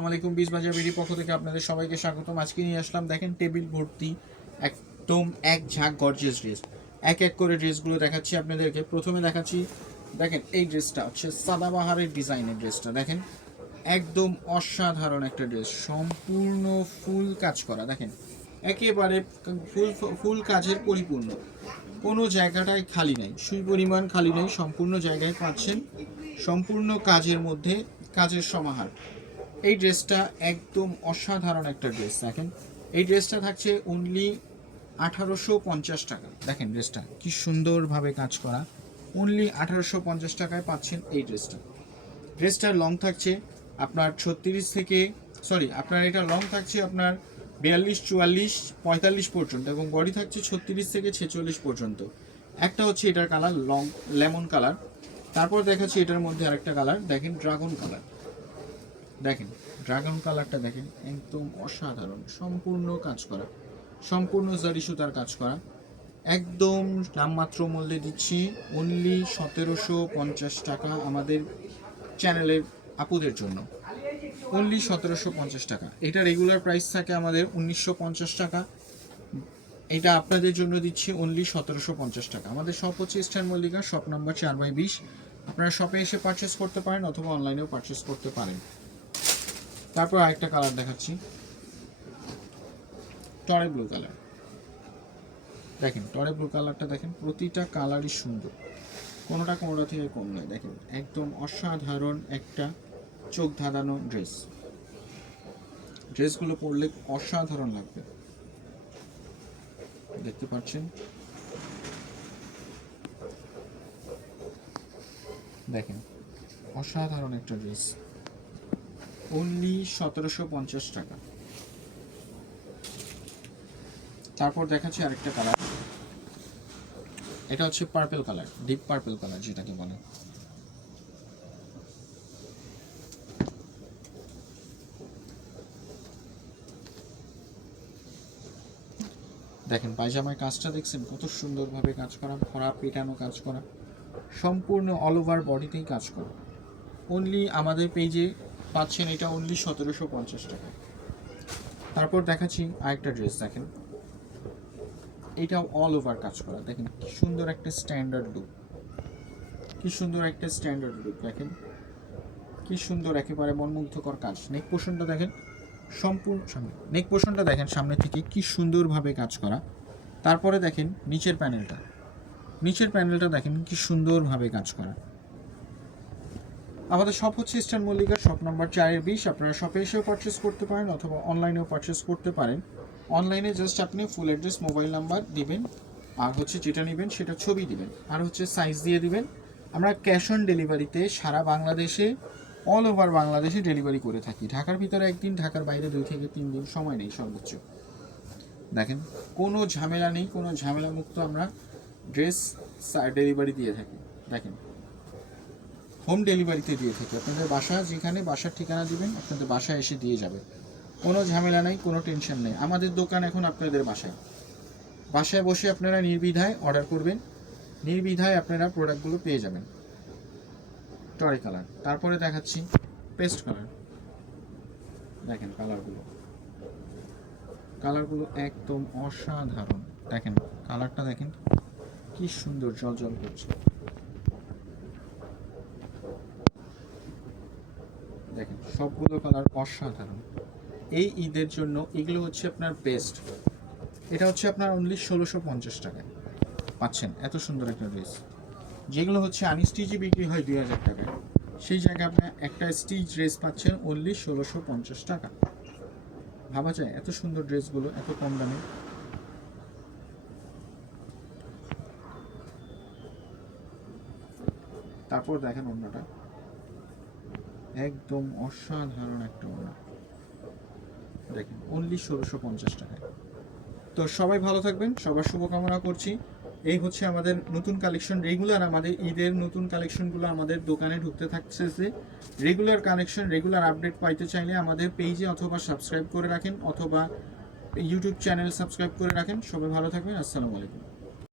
আসসালামু আলাইকুম, বিশ বাজার বিডি পক্ষ থেকে আপনাদের সবাইকে স্বাগতম। আজকে নিয়ে আসলাম, দেখেন টেবিল ভর্তি একদম এক ঝাঁক গর্জিয়াস ড্রেস। এক এক করে ড্রেসগুলো দেখাচ্ছি আপনাদেরকে। প্রথমে দেখাচ্ছি, দেখেন এই ড্রেসটা হচ্ছে সাদাবাহারের ডিজাইনের ড্রেসটা। দেখেন একদম অসাধারণ একটা ড্রেস, সম্পূর্ণ ফুল কাজ করা। দেখেন একেবারে ফুল ফুল কাজের পরিপূর্ণ, কোনো জায়গাটায় খালি নাই, সুই পরিমাণ খালি নেই, সম্পূর্ণ জায়গায় পাচ্ছেন সম্পূর্ণ কাজের মধ্যে কাজের সমাহার। এই ড্রেসটা একদম অসাধারণ একটা ড্রেস। দেখেন এই ড্রেসটা থাকছে অনলি 1850 টাকা। দেখেন ড্রেসটা কি সুন্দরভাবে কাজ করা, অনলি 1850 টাকায় পাচ্ছেন এই ড্রেসটা। ড্রেসটার লং থাকছে আপনার 36 থেকে আপনার এটা লং থাকছে আপনার 42, 44, 45 পর্যন্ত, এবং বডি থাকছে 36 থেকে 46 পর্যন্ত। একটা হচ্ছে এটার কালার লং লেমন কালার। তারপর দেখাচ্ছি এটার মধ্যে আরেকটা কালার, দেখেন ড্রাগন কালার। দেখেন ড্রাগন কালারটা দেখেন, একদম অসাধারণ, সম্পূর্ণ কাজ করা, সম্পূর্ণ জারি সুতার কাজ করা। একদম নামমাত্র মূল্যে দিচ্ছি অনলি 1750 টাকা আমাদের চ্যানেলের আপুদের জন্য, অনলি 1750 টাকা। এটা রেগুলার প্রাইস থাকে আমাদের 1950 টাকা, এটা আপনাদের জন্য দিচ্ছি অনলি 1750 টাকা। আমাদের শপ হচ্ছে ইস্টার্ন মল্লিকা, শপ নাম্বার 4/20। আপনারা শপে এসে পারচেস করতে পারেন অথবা অনলাইনেও পারচেস করতে পারেন। তারপর আরেকটা কালার দেখাচ্ছি, টরে ব্লু কালার। দেখেন টরে ব্লু কালারটা দেখেন, প্রতিটা কালারই সুন্দর, কোনোটা থেকে কম নয়। দেখেন একদম অসাধারণ একটা চোখ ধাঁধানো ড্রেস। ড্রেসগুলো পরলে অসাধারণ লাগবে, দেখতে পাচ্ছেন। দেখেন অসাধারণ একটা ড্রেস, অনলি 1750 টাকা। তারপর দেখাচ্ছি আরেকটা কালার, এটা হচ্ছে purple colour, deep purple colour যেটাকে বলে। দেখেন পায়জামার কাজটা দেখছেন কত সুন্দরভাবে কাজ করা, ভরা পেটানো কাজ করা, সম্পূর্ণ অল ওভার বডিতেই কাজ করা। অনলি আমাদের পেজে পাচ্ছেন এটা অনলি 1750 টাকা। তারপর দেখাচ্ছি আরেকটা ড্রেস, দেখেন এটাও অল ওভার কাজ করা। দেখেন কি সুন্দর একটা স্ট্যান্ডার্ড লুক, কি সুন্দর একটা স্ট্যান্ডার্ড লুক। দেখেন কি সুন্দর, একেবারে মনমুগ্ধকর কাজ। নেক পোর্শনটা দেখেন, সম্পূর্ণ সামনে নেক পোর্শনটা দেখেন সামনে থেকে কি সুন্দরভাবে কাজ করা। তারপরে দেখেন নিচের প্যানেলটা দেখেন কি সুন্দরভাবে কাজ করা। আমাদের শপ হচ্ছে ইস্টার্ন মল্লিকা, শপ নাম্বার 4/20। আপনারা শপে এসেও পারচেস করতে পারেন অথবা অনলাইনেও পারচেস করতে পারেন। অনলাইনে জাস্ট আপনি ফুল অ্যাড্রেস, মোবাইল নাম্বার দিবেন, আর হচ্ছে যেটা নেবেন সেটা ছবি দিবেন, আর হচ্ছে সাইজ দিয়ে দিবেন। আমরা ক্যাশ অন ডেলিভারিতে সারা বাংলাদেশে, অল ওভার বাংলাদেশে ডেলিভারি করে থাকি। ঢাকার ভিতরে একদিন, ঢাকার বাইরে 2 থেকে 3 দিন সময় নেই সর্বোচ্চ। দেখেন কোনো ঝামেলা নেই, কোনো ঝামেলা মুক্ত আমরা ড্রেস ডেলিভারি দিয়ে থাকি। দেখেন হোম ডেলিভারিতে দিয়ে থাকি, আপনাদের বাসা যেখানে, বাসার ঠিকানা দিবেন, আপনাদের বাসায় এসে দিয়ে যাবে। কোনো ঝামেলা নেই, কোনো টেনশন নেই। আমাদের দোকান এখন আপনাদের বাসায় বসে আপনারা নির্দ্বিধায় অর্ডার করবেন, নির্দ্বিধায় আপনারা প্রোডাক্টগুলো পেয়ে যাবেন। টরে কালার। তারপরে দেখাচ্ছি পেস্ট কালার। দেখেন কালারগুলো একদম অসাধারণ। দেখেন কালারটা দেখেন কি সুন্দর জল করছে। দেখেন সবগুলো কালার অসাধারণ। এই ঈদের জন্য এগুলো হচ্ছে আপনার বেস্ট। এটা হচ্ছে আপনার অনলি 1650 টাকায় পাচ্ছেন এত সুন্দর একটা ড্রেস। যেগুলো হচ্ছে আনস্টিচে বিক্রি হয় 2000 টাকায়, সেই জায়গায় আপনার একটা স্টিচ ড্রেস পাচ্ছেন অনলি 1650 টাকা। ভাবা যায় এত সুন্দর ড্রেসগুলো এত কম দামে। তারপর দেখেন ওড়নাটা, একদম অসাধারণ একটা ওড়না। দেখেন অনলি 1650 টাকায়। তো সবাই ভালো থাকবেন, সবার শুভকামনা করছি। এই হচ্ছে আমাদের নতুন কালেকশন। রেগুলার আমাদের ঈদের নতুন কালেকশনগুলো আমাদের দোকানে ঢুকতে থাকছে। রেগুলার কালেকশন, রেগুলার আপডেট পাইতে চাইলে আমাদের পেজে অথবা সাবস্ক্রাইব করে রাখেন, অথবা ইউটিউব চ্যানেল সাবস্ক্রাইব করে রাখেন। সবাই ভালো থাকবেন, আসসালামু আলাইকুম।